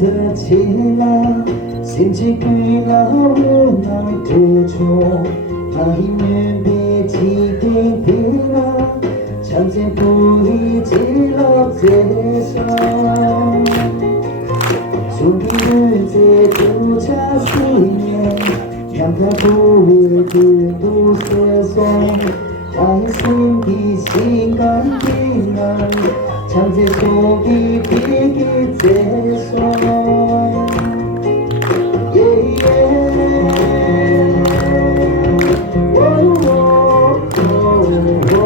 的起来，心情归了无奈之中，那一面被几点平了，常见不已记录最深。兄弟日子独家思念，让它不为孤独色酸，爱心的心甘平安。常在手里比给最酸，耶耶，哦哦哦，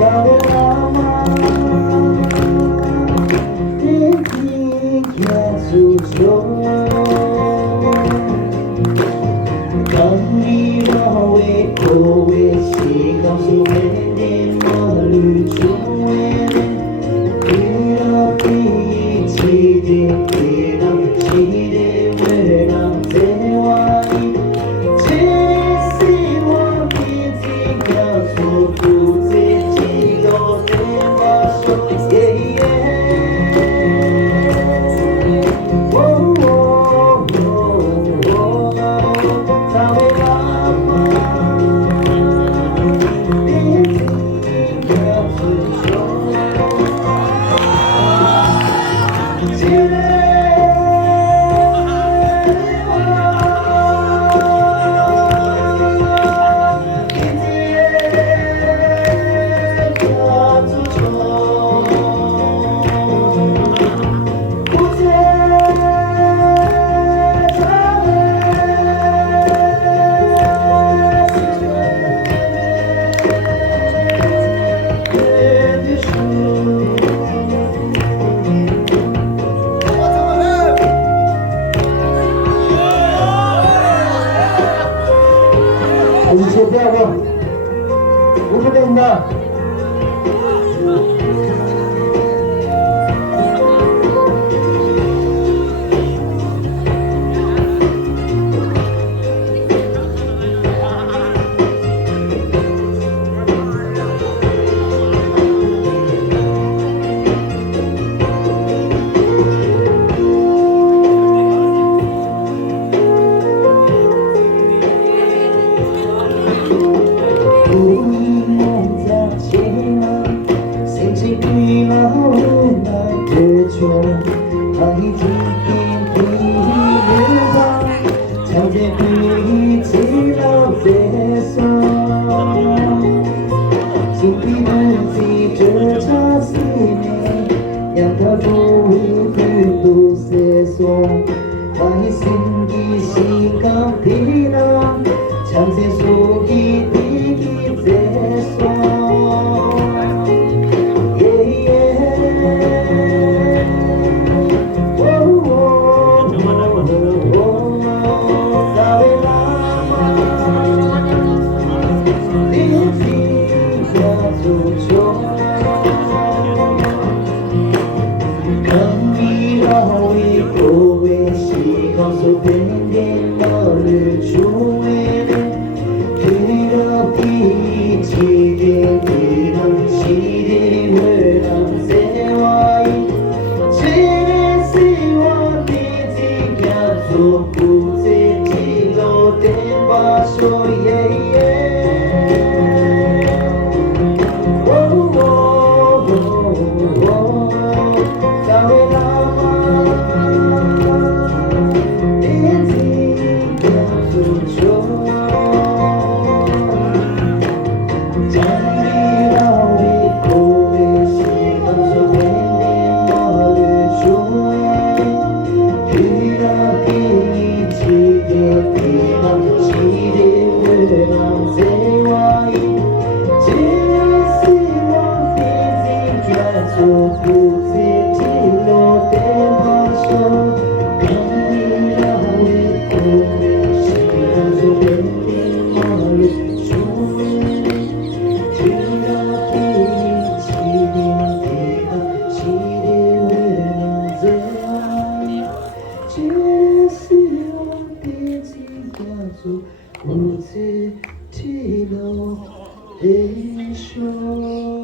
早的妈妈，天天也出手，当你我为我为谁告诉我的马路中。你先不要问，我不懂的。爱已经变得远方，常见不已记录在心。兄弟们记着这思念，让它不为孤独瑟缩。爱心的心甘平安，常见所以比己在说。无字记录英雄。